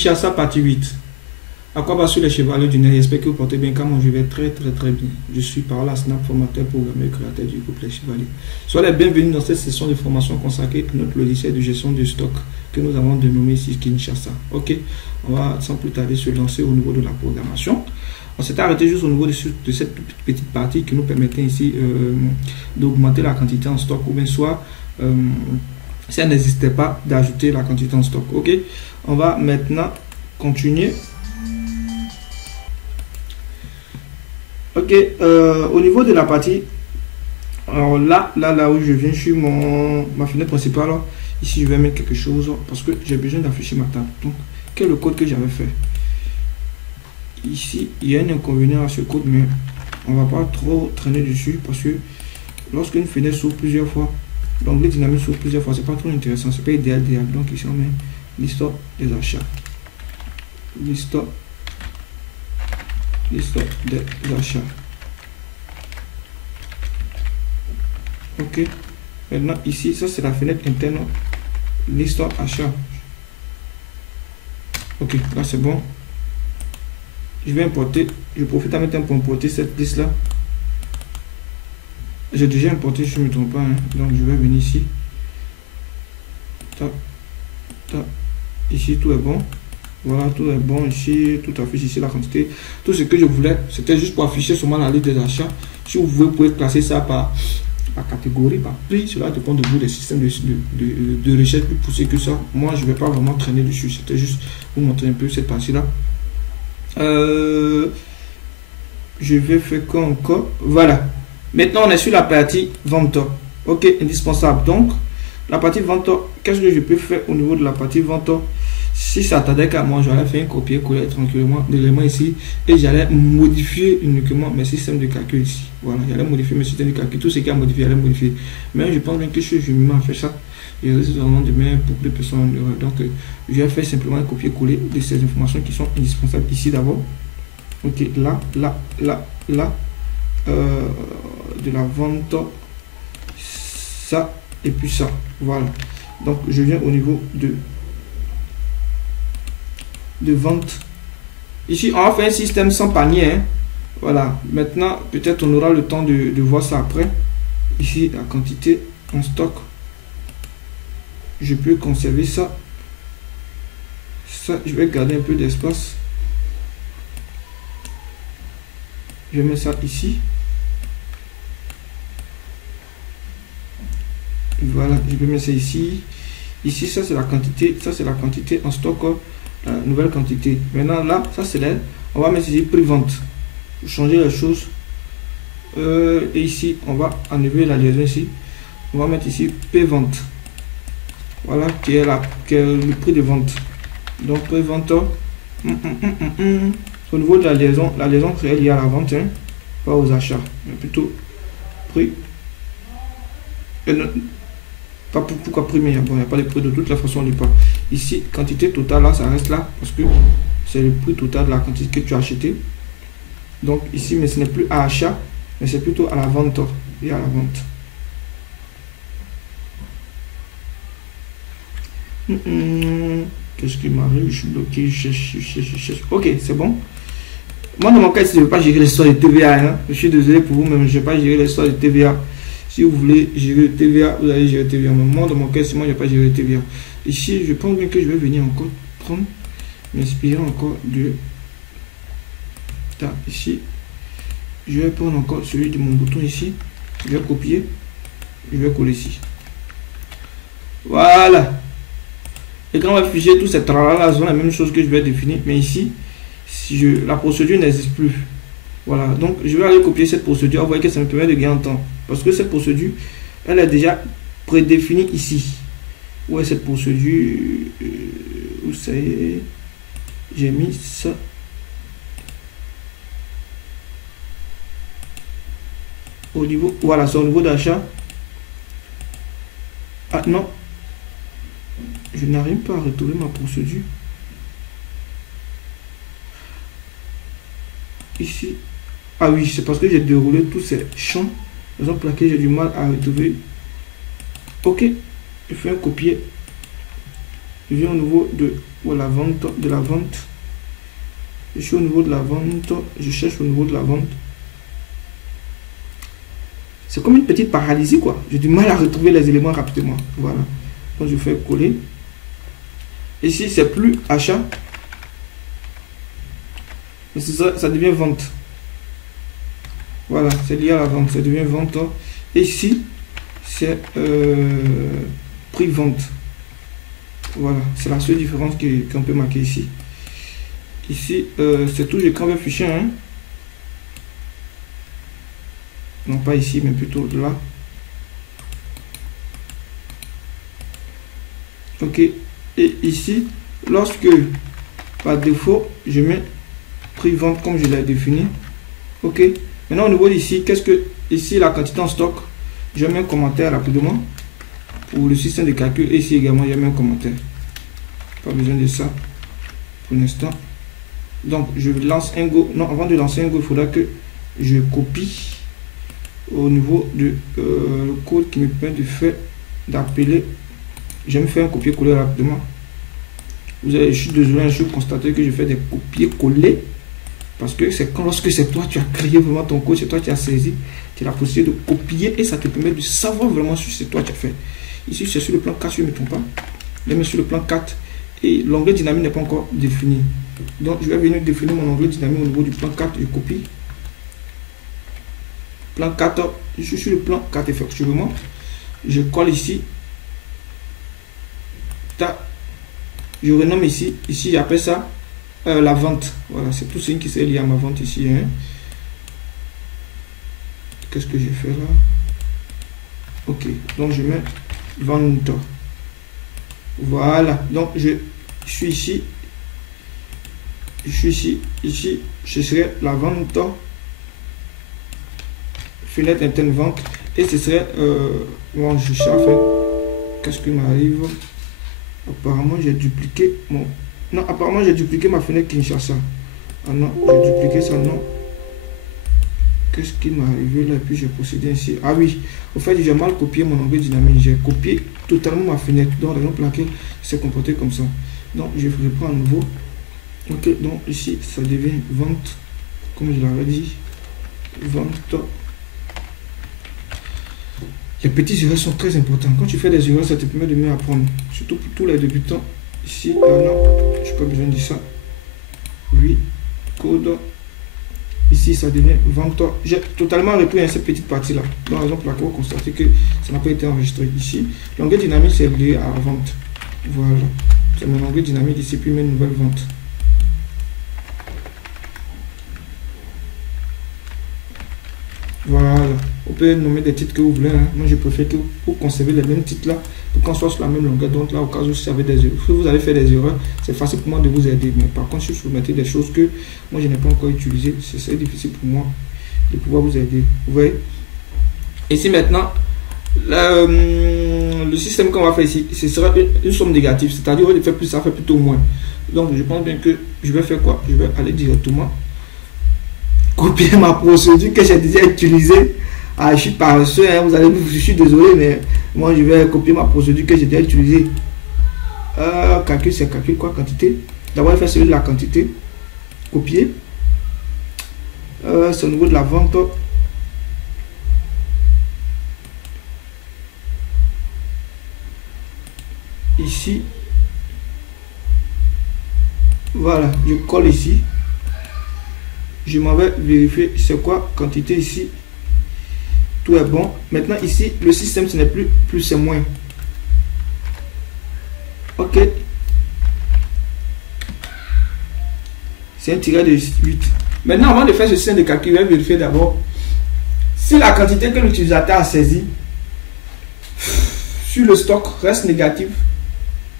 Kinshasa, partie 8. À quoi va sur les chevaliers du Nil? J'espère que vous portez bien. Comment je vais très bien. Je suis par là, Snap, formateur, programmeur, créateur du groupe Les Chevaliers. Soyez les bienvenus dans cette session de formation consacrée à notre logiciel de gestion du stock que nous avons dénommé ici Kinshasa. Ok, on va sans plus tarder se lancer au niveau de la programmation. On s'est arrêté juste au niveau de cette petite partie qui nous permettait ici d'augmenter la quantité en stock ou bien soit si elle n'existait pas d'ajouter la quantité en stock. Ok, on va maintenant continuer. Ok, au niveau de la partie, alors là où je viens sur ma fenêtre principale, ici je vais mettre quelque chose parce que j'ai besoin d'afficher ma table. Donc, quel est le code que j'avais fait? Ici, il y a un inconvénient à ce code, mais on va pas trop traîner dessus parce que lorsqu'une fenêtre s'ouvre plusieurs fois, l'onglet dynamique s'ouvre plusieurs fois, c'est pas trop intéressant, c'est pas idéal. Donc ici on met l'histoire des achats, l'histoire des achats. Ok, maintenant ici ça c'est la fenêtre interne, l'histoire achat. Ok, là c'est bon. Je vais importer, je profite à mettre pour importer cette liste là. J'ai déjà importé, je ne me trompe pas, hein. Donc je vais venir ici. Tac, tac. Ici tout est bon. Voilà, tout est bon ici, tout affiche ici la quantité. Tout ce que je voulais, c'était juste pour afficher seulement la liste des achats. Si vous pouvez classer ça par catégorie, par prix, cela dépend de vous, des systèmes de recherche plus poussés que ça. Moi, je ne vais pas vraiment traîner dessus, c'était juste vous montrer un peu cette partie-là. Je vais faire quoi encore? Voilà. Maintenant, on est sur la partie vente. Ok, indispensable. Donc, la partie vente, qu'est-ce que je peux faire au niveau de la partie vente? Si ça attendait qu'à moi, j'allais faire un copier-coller tranquillement d'éléments ici et j'allais modifier uniquement mes systèmes de calcul ici. Voilà, j'allais modifier mes systèmes de calcul. Tout ce qui a modifié, j'allais modifier. Mais je pense bien que je me mets à faire ça. Et risque vraiment de mettre pour plus personnes. Donc, je vais faire simplement un copier-coller de ces informations qui sont indispensables ici d'abord. Ok, là. De la vente, ça et puis ça. Voilà. Donc, je viens au niveau de vente. Ici, on va faire un système sans panier. Hein. Voilà. Maintenant, peut-être on aura le temps de voir ça après. Ici, la quantité en stock. Je peux conserver ça. Ça, je vais garder un peu d'espace. Je vais mettre ça ici. Voilà, je vais mettre ça ici. Ici, ça c'est la quantité. Ça c'est la quantité en stock. La nouvelle quantité. Maintenant là, ça c'est l'aide. On va mettre ici prix vente. Pour changer les choses. Et ici, on va enlever la liaison ici. On va mettre ici P vente. Voilà, qui est le prix de vente. Donc prix vente. Au niveau de la liaison réelle il y a la vente, hein, pas aux achats, mais plutôt prix. Pas pourquoi prix, mais bon, il n'y a pas de prix de toute la façon, on ne dit pas. Ici, quantité totale, là, ça reste là, parce que c'est le prix total de la quantité que tu as acheté. Donc ici, mais ce n'est plus à achat, mais c'est plutôt à la vente. Et à la vente. Qu'est-ce qui m'arrive? Je suis bloqué, je cherche. Ok, c'est bon. Moi, dans mon cas, je ne veux pas gérer l'histoire de TVA. Hein. Je suis désolé pour vous, mais je ne vais pas gérer l'histoire de TVA. Si vous voulez gérer le TVA, vous allez gérer le TVA. Mais moi, dans mon cas, moi, je ne vais pas gérer le TVA. Ici, je pense bien que je vais venir encore prendre, m'inspirer encore de... Là, ici, je vais prendre encore celui de mon bouton ici. Je vais copier. Je vais coller ici. Voilà. Et quand on va afficher tout ces tralala, c'est la même chose que je vais définir. Mais ici, si la procédure n'existe plus. Voilà, donc je vais aller copier cette procédure. Vous voyez que ça me permet de gagner en temps. Parce que cette procédure, elle est déjà prédéfinie ici. Où est cette procédure? Où ça est? J'ai mis ça. Au niveau, voilà, c'est au niveau d'achat. Ah non. Je n'arrive pas à retrouver ma procédure. Ici. Ah oui, c'est parce que j'ai déroulé tous ces champs. Raison pour laquelle j'ai du mal à retrouver. Ok. Je fais un copier. Je viens au niveau de la vente, je suis au niveau de la vente, je cherche au niveau de la vente. C'est comme une petite paralysie, quoi. J'ai du mal à retrouver les éléments rapidement. Voilà. Donc je fais coller. Ici, c'est plus achat. Mais ça devient vente. Voilà, c'est lié à la vente. Ça devient vente. Et ici, c'est prix vente. Voilà, c'est la seule différence qu'on peut marquer ici. Ici, c'est tout l'écran vers fichier. Hein. Non, pas ici, mais plutôt là. Ok. Et ici, lorsque, par défaut, je mets prix vente comme je l'ai défini. Ok. Maintenant, au niveau d'ici, qu'est-ce que, ici, la quantité en stock, je mets un commentaire rapidement pour le système de calcul. Et ici également, je mets un commentaire. Pas besoin de ça pour l'instant. Donc, je lance un go. Non, avant de lancer un go, il faudra que je copie au niveau de le code qui me permet de faire d'appeler. Je vais me faire un copier-coller rapidement. Vous avez, je suis désolé, je constate que je fais des copier-coller parce que c'est quand lorsque c'est toi tu as créé vraiment ton code, c'est toi qui as saisi, tu as la possibilité de copier et ça te permet de savoir vraiment si c'est toi qui as fait. Ici c'est sur le plan 4, je ne me trompe pas. Je mets sur le plan 4 et l'onglet dynamique n'est pas encore défini. Donc je vais venir définir mon onglet dynamique au niveau du plan 4, je copie. Plan 4, je suis sur le plan 4 effectivement. Je colle ici. Je renomme ici. Ici, j'appelle ça la vente. Voilà, c'est tout ce qui s'est lié à ma vente ici. Hein. Qu'est-ce que j'ai fait là? Ok, donc je mets vente. Voilà, donc je suis ici. Je suis ici. Ici, ce serait la vente. Fenêtre interne vente. Et ce serait. Bon, je cherche. Qu'est-ce qui m'arrive? Apparemment, j'ai dupliqué mon. Non, apparemment, j'ai dupliqué ma fenêtre Kinshasa. Ah non, j'ai dupliqué ça, non. Qu'est-ce qui m'est arrivé là? Et puis j'ai procédé ainsi. Ah oui, au fait, j'ai mal copié mon onglet dynamique. J'ai copié totalement ma fenêtre. Donc, la raison pour laquelle c'est comporté comme ça. Donc, je reprends à nouveau. Ok, donc ici, ça devient vente. Comme je l'avais dit. Vente. Les petits erreurs sont très importants. Quand tu fais des erreurs, ça te permet de mieux apprendre. Surtout pour tous les débutants. Ici, non, je n'ai pas besoin de ça. Oui, code. Ici, ça devient vente. J'ai totalement repris cette petite partie-là. Donc, par exemple, là, vous constatez que ça n'a pas été enregistré ici. L'onglet dynamique, c'est lié à la vente. Voilà. C'est mon onglet dynamique ici, puis mes nouvelles ventes. Voilà, vous pouvez nommer des titres que vous voulez. Hein. Moi, je préfère que vous conservez les mêmes titres là pour qu'on soit sur la même longueur. Donc là, au cas où si vous avez fait des erreurs, c'est facile pour moi de vous aider. Mais par contre, si vous mettez des choses que moi je n'ai pas encore utilisées, c'est difficile pour moi de pouvoir vous aider. Vous voyez? Ici maintenant, le système qu'on va faire ici, ce sera une somme négative. C'est-à-dire au lieu de faire plus, ça fait plutôt moins. Donc je pense bien que je vais faire quoi? Je vais aller directement copier ma procédure que j'ai déjà utilisée. Ah, je suis paresseux, hein, vous allez me dire, je suis désolé, mais moi je vais copier ma procédure que j'ai déjà utilisée. Calcul, c'est calcul quoi? Quantité. D'abord, il fait celui de la quantité. Copier. C'est au niveau de la vente. Ici. Voilà, je colle ici. Je m'en vais vérifier c'est quoi quantité ici. Tout est bon. Maintenant ici, le système ce n'est plus c'est moins. Ok. C'est un tiret de 8. Maintenant, avant de faire ce système de calcul, je vais vérifier d'abord si la quantité que l'utilisateur a saisie sur le stock reste négative.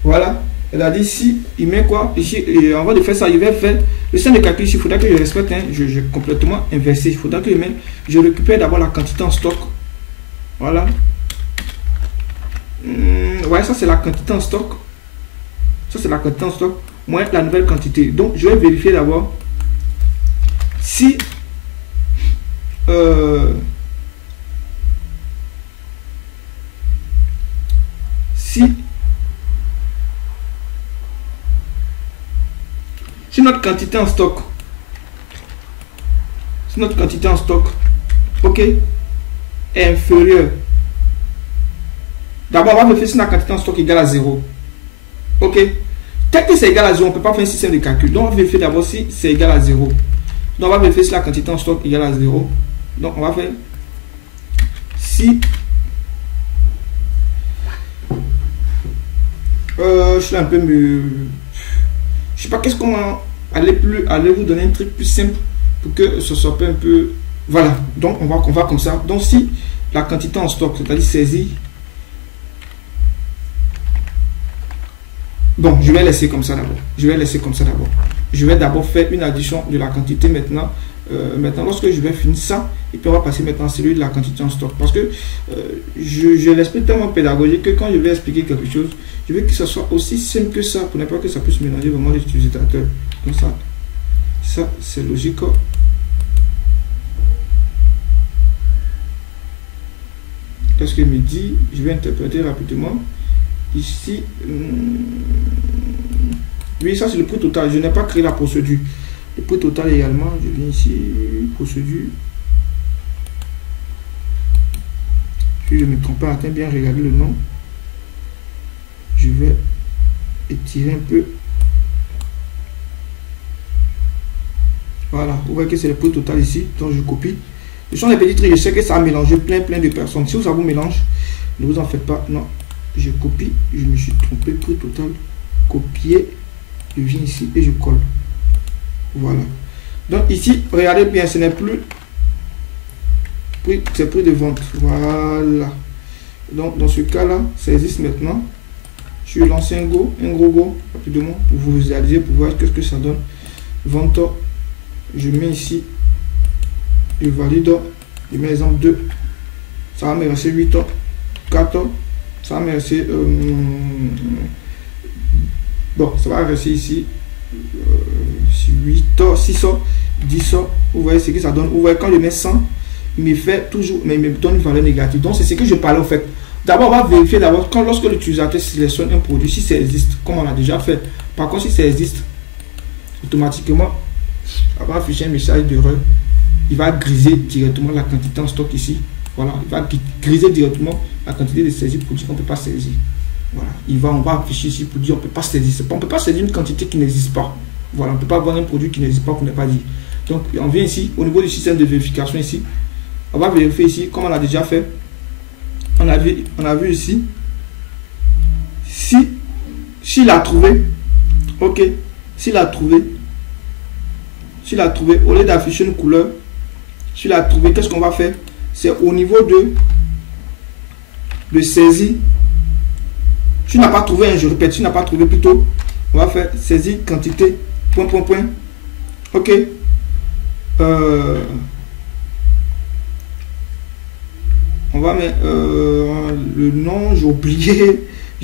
Voilà. C'est-à-dire si il met quoi ici, et avant de faire ça, je vais faire le système de calcul ici. Il faudra que je respecte, hein, je complètement inversé. Il faudra que je récupère d'abord la quantité en stock. Voilà. Ouais, ça c'est la quantité en stock. Ça c'est la quantité en stock moins la nouvelle quantité. Donc je vais vérifier d'abord si notre quantité en stock, si notre quantité en stock, ok, est inférieure, d'abord on va vérifier si la quantité en stock est égale à 0. Ok, tel que c'est égal à 0, on ne peut pas faire un système de calcul. Donc on va vérifier d'abord si c'est égal à 0. Donc on va vérifier si la quantité en stock est égale à 0. Donc on va faire si je suis un peu mieux. Je sais pas qu'est-ce qu'on va aller vous donner un truc plus simple pour que ce soit un peu. Voilà. Donc on va comme ça. Donc si la quantité en stock, c'est-à-dire saisie. Bon, je vais laisser comme ça d'abord. Je vais d'abord faire une addition de la quantité maintenant. Maintenant, lorsque je vais finir ça, et puis on va passer maintenant à celui de la quantité en stock. Parce que je l'explique tellement pédagogique que quand je vais expliquer quelque chose, je veux que ce soit aussi simple que ça, pour ne pas que ça puisse mélanger vraiment les utilisateurs. Comme ça, c'est logique. Qu'est-ce qu'il me dit? Je vais interpréter rapidement. Ici, oui, ça c'est le prix total. Je n'ai pas créé la procédure. Le prix total également, je viens ici, procédure. Si je ne me trompe pas, attends bien regarder le nom. Je vais étirer un peu. Voilà, vous voyez que c'est le prix total ici. Donc je copie. Ce sont des petits trucs, je sais que ça a mélangé plein de personnes. Si ça vous mélange, ne vous en faites pas. Non, je copie, je me suis trompé, prix total, copier, je viens ici et je colle. Voilà. Donc ici, regardez bien, ce n'est plus prix, c'est prix de vente. Voilà. Donc dans ce cas-là, ça existe maintenant. Je lance un gros go rapidement pour vous visualiser, pour voir qu'est-ce que ça donne. Vente, je mets ici, je valide, je mets exemple 2, ça va me rester 8 ans, 4 ans, ça va me rester bon, ça va rester ici 8 ans, 6 ans, 10 ans. Vous voyez ce que ça donne. Vous voyez quand je mets 100, il me fait toujours, mais il me donne une valeur négative. Donc c'est ce que je parlais en fait. D'abord on va vérifier d'abord quand lorsque l'utilisateur sélectionne un produit, si ça existe, comme on a déjà fait. Par contre, si ça existe, automatiquement on va afficher un message d'erreur. Il va griser directement la quantité en stock ici. Voilà, il va griser directement la quantité de saisie produit qu'on ne peut pas saisir. Voilà, on va afficher ici pour dire on ne peut pas saisir. On ne peut pas saisir une quantité qui n'existe pas. Voilà, on ne peut pas vendre un produit qui n'existe pas, qu'on n'a pas dit. Donc on vient ici, au niveau du système de vérification ici, on va vérifier ici, comme on a déjà fait. On a vu ici, s'il a trouvé, ok, s'il a trouvé, au lieu d'afficher une couleur, s'il a trouvé, qu'est-ce qu'on va faire? C'est au niveau de saisie. Si tu n'as pas trouvé, je répète, si tu n'as pas trouvé plutôt, on va faire saisie quantité, point. Ok. On va mettre le nom, j'ai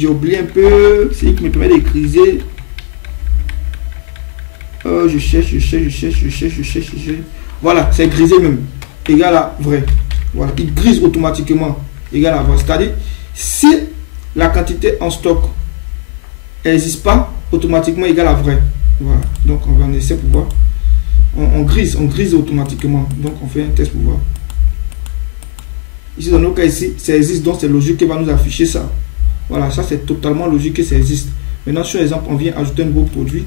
oublié un peu, c'est qui me permet d'écrire. Je cherche. Voilà, c'est grisé même. Égal à vrai. Voilà, il grise automatiquement. Égal à vrai. C'est-à-dire, si la quantité en stock n'existe pas, automatiquement égal à vrai. Voilà. Donc on va en essayer pour voir. On grise automatiquement. Donc on fait un test pour voir. Ici, dans nos cas ici, ça existe, donc c'est logique qu'il va nous afficher ça. Voilà, ça c'est totalement logique que ça existe. Maintenant, sur exemple, on vient ajouter un nouveau produit.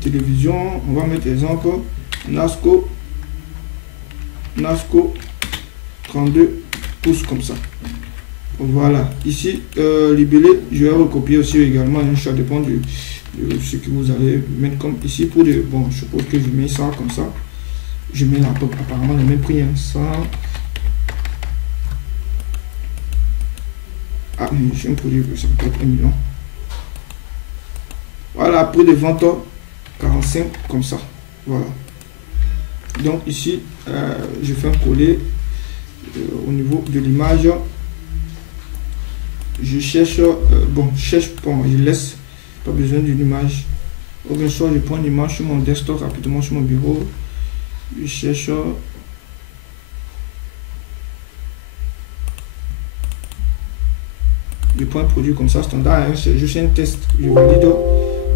Télévision, on va mettre exemple Nasco 32 pouces comme ça. Voilà, ici libellé, je vais recopier aussi également, ça dépend de ce que vous allez mettre comme ici pour de, bon, je suppose que je mets ça comme ça, je mets apparemment le même prix, hein, ça. Ah, mais j'ai un produit, ça peut être 1 million. Voilà, prix de vente 45 comme ça. Voilà. Donc ici, je fais un coller au niveau de l'image. Je cherche, je laisse, pas besoin d'une image. Ou bien soit je prends une image sur mon desktop rapidement sur mon bureau. Je cherche. Je prends un produit comme ça, standard, hein, c'est juste un test. Je valide.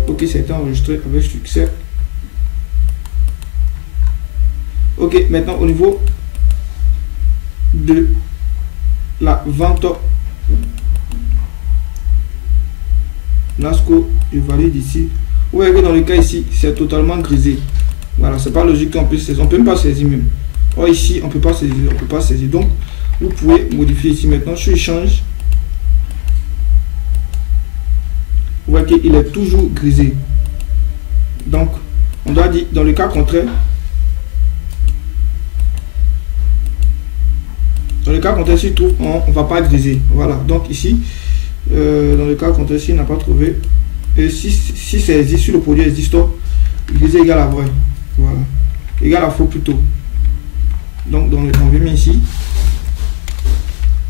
Ok, ça a été enregistré avec succès. Ok, maintenant au niveau de la vente Nasco, je valide ici. Vous voyez que dans le cas ici, c'est totalement grisé. Voilà, c'est pas logique qu'on puisse saisir. On peut même pas saisir même. Or ici, on peut pas saisir, on peut pas saisir. Donc, vous pouvez modifier ici maintenant sur échange. Vous voyez qu'il est toujours grisé. Donc, on doit dire dans le cas contraire. Dans le cas contraire, si trouve, on ne va pas griser. Voilà. Donc ici, dans le cas contraire, s'il n'a pas trouvé, et si c'est existe, si le produit existe, griser égale à vrai. Voilà. Égal à faux plutôt. Donc on veut mettre ici.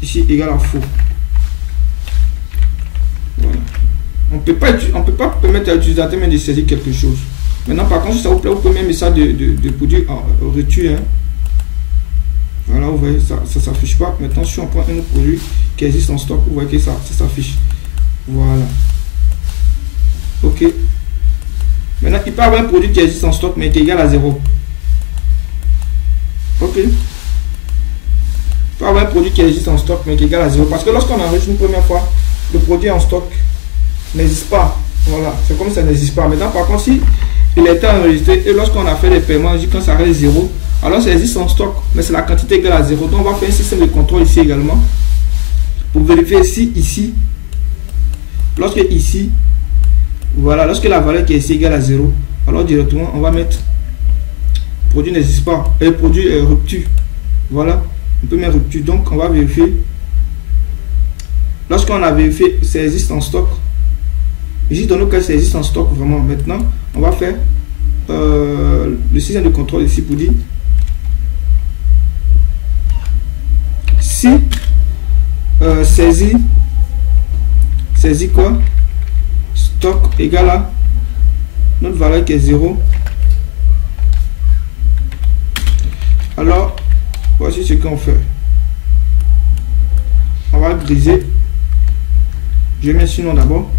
Ici égal à faux. Voilà. On peut pas permettre à l'utilisateur de saisir quelque chose. Maintenant par contre, si ça vous plaît, vous pouvez même mettre ça de produit en retour. Hein. Voilà, vous voyez, ça s'affiche pas. Maintenant, si on prend un autre produit qui existe en stock, vous voyez que ça s'affiche. Voilà. Ok. Maintenant, il peut y avoir un produit qui existe en stock, mais qui est égal à 0. Ok. Il peut y avoir un produit qui existe en stock, mais qui est égal à 0. Parce que lorsqu'on enregistre une première fois, le produit en stock n'existe pas. Voilà. C'est comme ça n'existe pas. Maintenant, par contre, si il a été enregistré et lorsqu'on a fait les paiements, quand ça reste 0, alors ça existe en stock, mais c'est la quantité égale à 0. Donc on va faire un système de contrôle ici également. Pour vérifier si ici, lorsque ici, voilà, lorsque la valeur qui est ici égale à 0, alors directement on va mettre produit n'existe pas, et produit est rupture. Voilà, on peut mettre rupture. Donc on va vérifier. Lorsqu'on a vérifié, ça existe en stock. Ici dans nos cas, ça existe en stock vraiment. Maintenant, on va faire le système de contrôle ici pour dire si saisit quoi, stock égale à notre valeur qui est 0, alors voici ce qu'on fait. On va griser. Je mets sinon d'abord.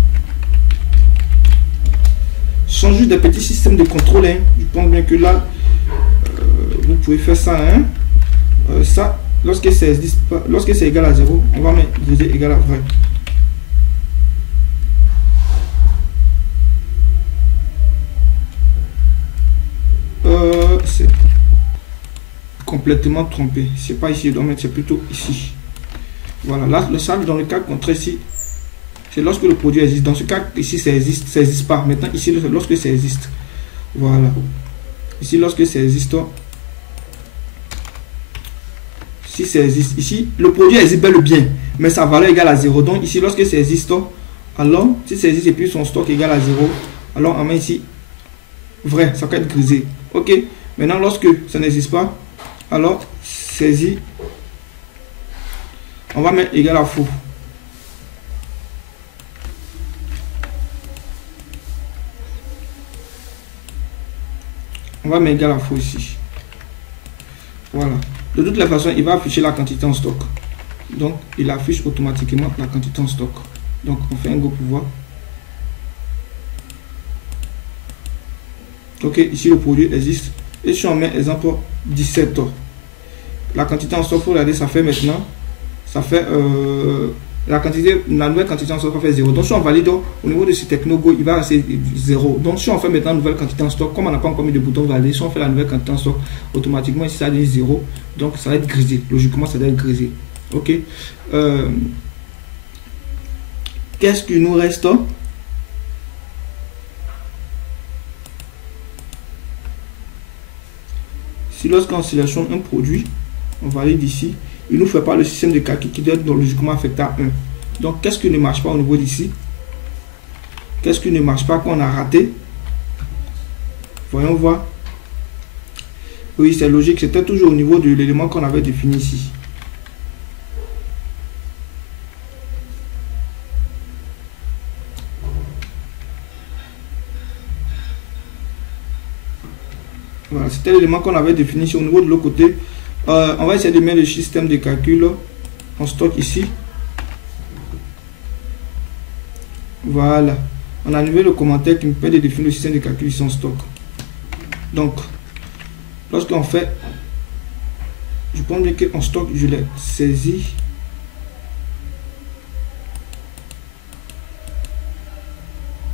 Ce sont juste des petits systèmes de contrôle. Hein. Je pense bien que là, vous pouvez faire ça. Hein. Ça, lorsque c'est égal à 0, on va mettre griser égal à vrai. C'est complètement trompé. C'est pas ici, je dois mettre, c'est plutôt ici. Voilà, là, le saldo dans le cas contraire ici, c'est lorsque le produit existe. Dans ce cas ici, ça existe pas. Maintenant, ici, lorsque ça existe. Voilà. Ici, lorsque ça existe. Si ça existe. Ici, le produit existe bel et bien. Mais sa valeur égale à 0. Donc, ici, lorsque ça existe, alors, si ça existe et puis son stock égale à 0, alors on met ici vrai. Ça peut être grisé. Ok. Maintenant, lorsque ça n'existe pas, alors, saisit. On va mettre égal à faux. On va mettre égal à faux ici. Voilà. De toute la façon, il va afficher la quantité en stock. Donc, il affiche automatiquement la quantité en stock. Donc, on fait un go pour voir. Ok, ici le produit existe. Et si on met exemple 17, la quantité en stock, il faut regarder, ça fait maintenant, ça fait la nouvelle quantité en stock va faire 0. Donc si on valide au niveau de ce TechnoGo, il va rester 0. Donc si on fait maintenant une nouvelle quantité en stock, comme on n'a pas encore mis de bouton valider, si on fait la nouvelle quantité en stock, automatiquement ici ça donne 0. Donc ça va être grisé. Logiquement ça doit être grisé. Ok. Qu'est-ce qu'il nous reste? Si lorsqu'on sélectionne un produit, on valide ici, il ne nous fait pas le système de calcul qui doit être logiquement affecté à 1. Donc, qu'est-ce qui ne marche pas au niveau d'ici? Qu'est-ce qui ne marche pas qu'on a raté? Voyons voir. Oui, c'est logique. C'était toujours au niveau de l'élément qu'on avait défini ici. Voilà, c'était l'élément qu'on avait défini ici. Au niveau de l'autre côté, on va essayer de mettre le système de calcul en stock ici. Voilà. On a annulé le commentaire qui me permet de définir le système de calcul sans stock. Donc, lorsqu'on fait, je pense bien qu'en stock, je l'ai saisi.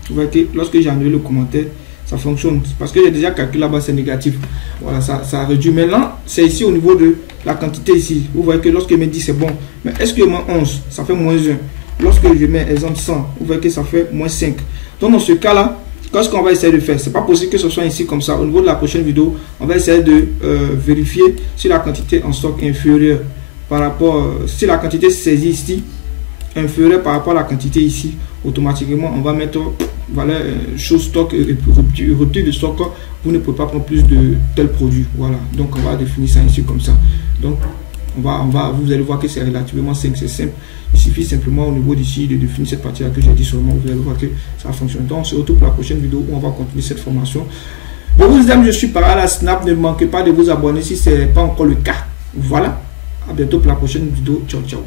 Vous voyez que lorsque j'ai annulé le commentaire, ça fonctionne. Parce que j'ai déjà calculé là-bas, c'est négatif. Voilà, ça réduit. Maintenant, c'est ici au niveau de la quantité ici. Vous voyez que lorsque je me dis c'est bon, mais est-ce que moins 11, ça fait moins 1. Lorsque je mets exemple 100, vous voyez que ça fait moins 5. Donc dans ce cas-là, qu'est-ce qu'on va essayer de faire? C'est pas possible que ce soit ici comme ça. Au niveau de la prochaine vidéo, on va essayer de vérifier si la quantité en stock est inférieure par rapport, si la quantité saisie ici est inférieure par rapport à la quantité ici. Automatiquement, on va mettre valeur chose stock et rupture de stock. Vous ne pouvez pas prendre plus de tel produit. Voilà. Donc on va définir ça ici comme ça. Donc vous allez voir que c'est relativement simple, c'est simple. Il suffit simplement au niveau d'ici de définir cette partie là que j'ai dit seulement. Vous allez voir que ça fonctionne. Donc on se retrouve pour la prochaine vidéo où on va continuer cette formation. Je vous aime, je suis par là, Snap. Ne manquez pas de vous abonner si ce n'est pas encore le cas. Voilà. À bientôt pour la prochaine vidéo. Ciao, ciao.